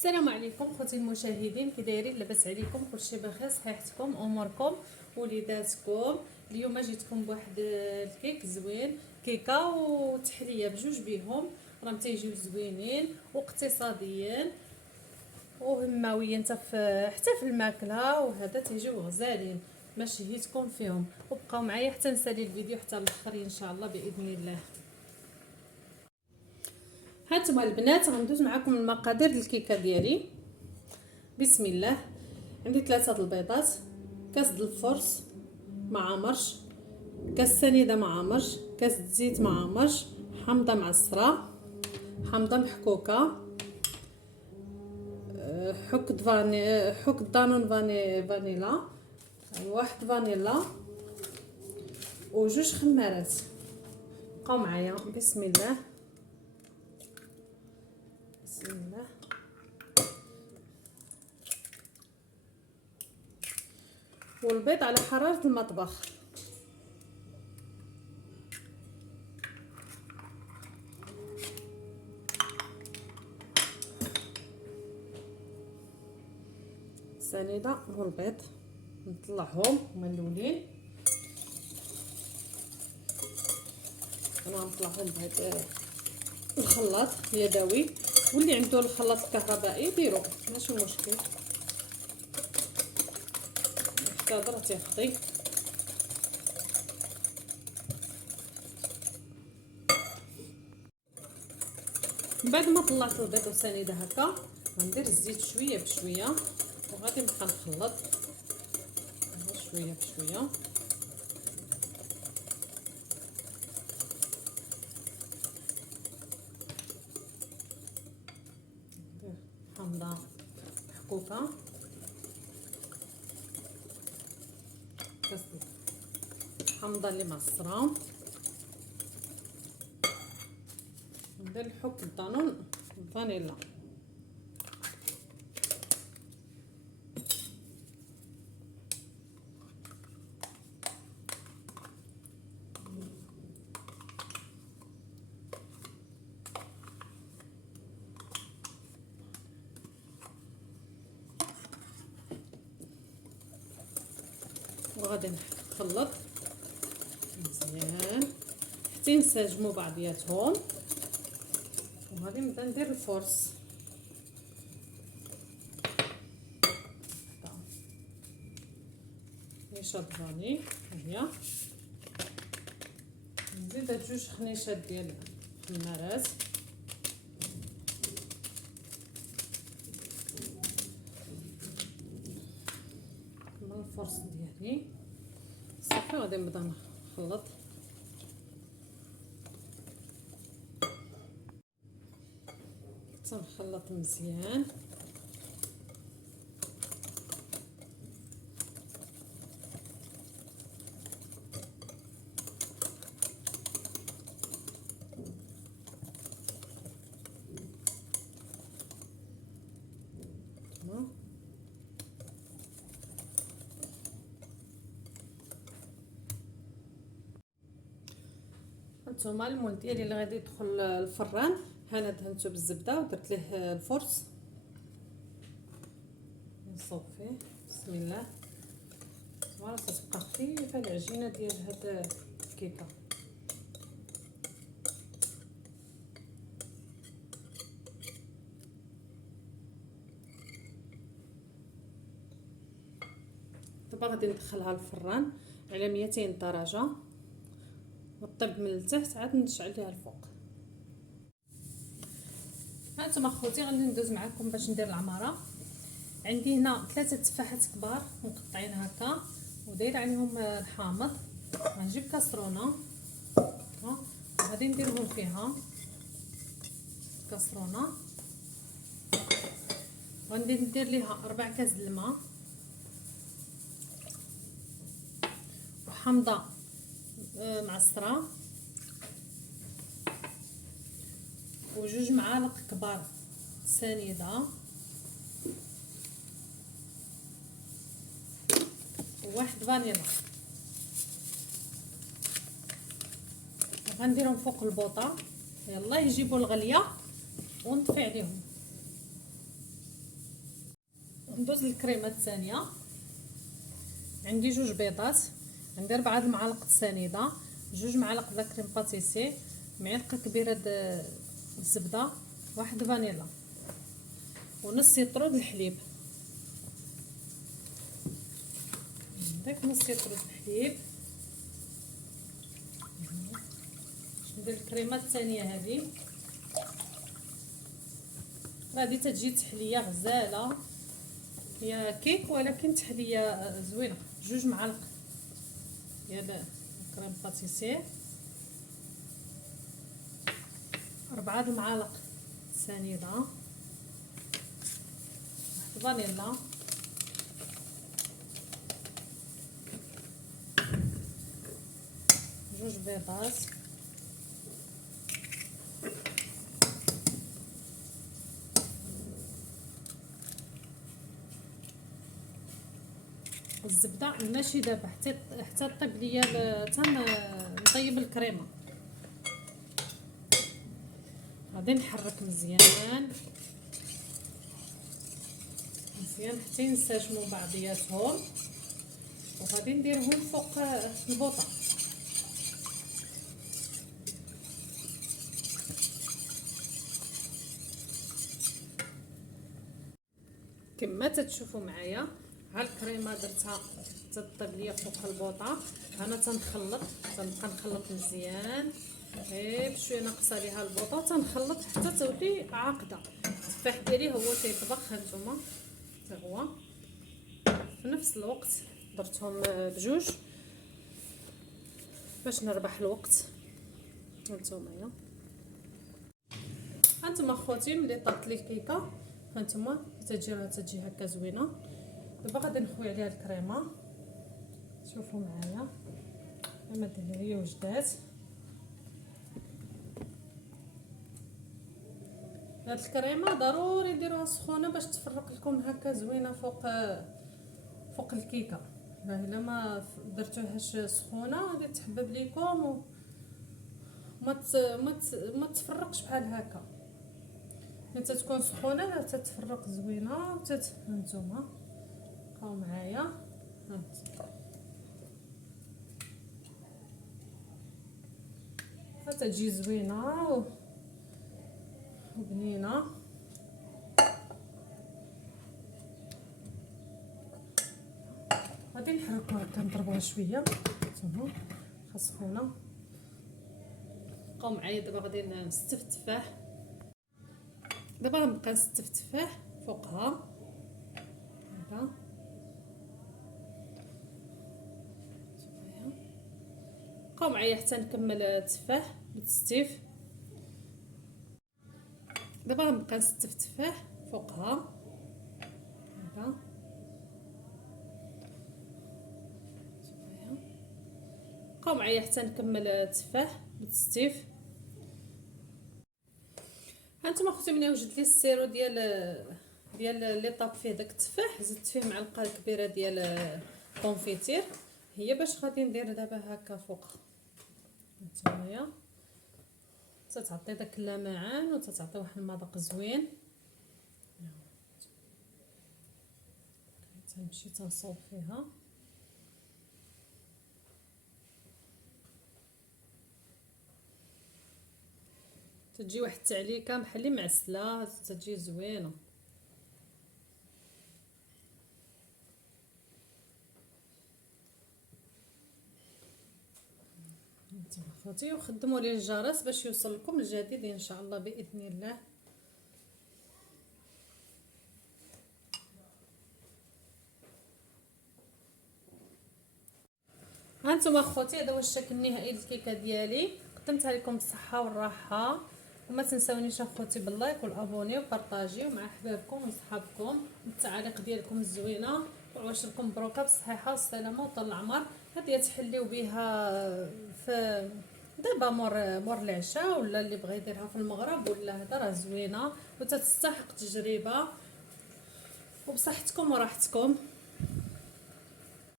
السلام عليكم خوتي المشاهدين، كي دايرين؟ لاباس عليكم؟ كلشي بخير؟ صحيحتكم اموركم وليداتكم؟ اليوم جيتكم بواحد الكيك زوين، كيكه وتحليه بجوج بيهم، راهم تيجيو زوينين واقتصاديين وهماويين حتى في الماكله، وهذا تيجيو غزالين ما شهيتكم فيهم. وبقاو معايا حتى نسالي الفيديو حتى الاخر ان شاء الله باذن الله. هانتوما البنات غندوز معكم المقادير الكيكه ديالي. بسم الله. عندي 3 البيضات، كاس د الفرص معمرش، كاس سنيده معمرش، كاس زيت معمرش، حامضه معصره، حامضه محكوكه، حك دانون فانيلا، واحد فانيلا وجوج خمارات. بقاو معايا. بسم الله بسم الله. والبيض على حرارة المطبخ. السنيدة والبيض نطلعهم هما الاولين. انا نطلعهم بهذا الخلاط يدوي، واللي عنده الخلاط الكهربائي ديرو ماشي مشكل، محتاضر تيخضي. بعد ما طلعت البيض والسنيده هكا غندير الزيت شويه بشويه وغادي نبقى نخلط شويه بشويه. ندير حامضه محكوكه، حامضه اللي معصره، ندير الحك الدانون فانيلا، وغادي نخلط مزيان حتى ينسجموا بعضياتهم. وغادي نبدا ندير الفرص. نشاط فاني هي، نزيد هاد جوج خنيشات ديال الخمارات، من الفرص ديالي صافي. غادي نبدا نخلط تنخلط مزيان. هانتوما المول ديالي اللي غادي يدخل الفران، هنا دهنتو بالزبده ودرت ليه الفرص. نصوب فيه. بسم الله. راه تبقى خفيفه العجينه ديال هاد الكيكه. دابا غادي ندخلها للفران على 200 درجه وطيب من التحت، عاد نشعل ليها الفوق. هانتوما اخوتي غادي ندوز معكم باش ندير العماره. عندي هنا 3 تفاحات كبار مقطعين هكا وداير عليهم الحامض. غنجيب كاسرونه وغادي نديرهم فيها كاسرونه، غندير ندير ليها 4 كاس د الماء وحامضه معصره وجوج معالق كبار سنيده وواحد فانيلا. غنديرهم فوق البوطه، يلا يجيبوا الغليه ونطفي عليهم. ندوز للكريمه الثانيه. عندي 2 بيضات، عندي 4 المعالق سنيده، 2 معالق د كريم باتيسي، معلقه كبيره د الزبده، 1 فانيلا، ونص سيطرو د الحليب. نضيف نص سيطرو د الحليب. ندير الكريمه الثانيه هذه، غادي تجي تحليه غزاله، هي كيك ولكن تحليه زوينه. 2 معالق ديال كريم باتيسي، 4 المعالق سنيده، 1 فانيلا، 2 بيضات، الزبده ماشي دابا حتى طيب ليا حتى نطيب الكريمه. غادي نحرك مزيان حتى ينسجموا بعضياتهم، وغادي نديرهم فوق البوطه. كما تتشوفوا معايا، ها الكريمه درتها تطيب ليا فوق البوطه. انا تنخلط، تنبقى نخلط مزيان غير بشويه ناقصه ليها البوطه، تنخلط حتى تولي عاقده. التفاح ديالي هو تيطبخ، هانتوما حتى هو في نفس الوقت درتهم بجوج باش نربح الوقت. هانتوما هانتوما خوتي، ملي طبت لي الكيكه هانتوما تجي هكا زوينه. دابا غادي نخوي عليها الكريمه، شوفوا معايا كما دير هي وجدات. هاد الكريمه ضروري ديروها سخونه باش تفرق لكم هكا زوينه فوق الكيكه. الا ما درتوهاش سخونه غادي تحبب ليكم ما تفرقش بحال هكا. ملي تكون سخونه تتفرق زوينه هانتوما بقاو معايا. تجي زوينه وبنينه. غادي نحركوها هكا نضربوها شويه هانتوما سخونه. بقاو معايا دابا غادي نستف التفاح. دابا غنبقى نستف التفاح فوقها هكا. بقاو معايا حتى نكمل التفاح بالتستيف. دابا غنبقى نستف التفاح فوقها هكا. بقاو معايا حتى نكمل التفاح بالتستيف. هانتوما خوتي، ملي وجد لي السيرو ديال اللي طاب فيه داك التفاح، زدت فيه معلقه كبيره ديال كونفيتير، هي باش غادي ندير دابا هكا فوق. هانتوما تتعطي داك اللمعان وتتعطي واحد المذاق زوين. تنمشي تنصوب فيها. تجي واحد التعليكه بحال معسله، تجي زوينه. انتما خوتي، وخدموا لي الجرس باش يوصل لكم الجديد ان شاء الله باذن الله. هانتوما خوتي، هذا هو الشكل النهائي للكيكه ديالي. قدمتها لكم بالصحه والراحه، وما تنساونيش اخوتي باللايك والابوني وبارطاجيو مع احبابكم وصحابكم، والتعاليق ديالكم الزوينه، وعواشركم مبروكه بالصحه والسلامه وطول العمر. هذه تحليو بها في دابا مور العشاء، ولا اللي بغى يديرها في المغرب ولا هذا، راه زوينه وتتستحق تجربه. وبصحتكم وراحتكم.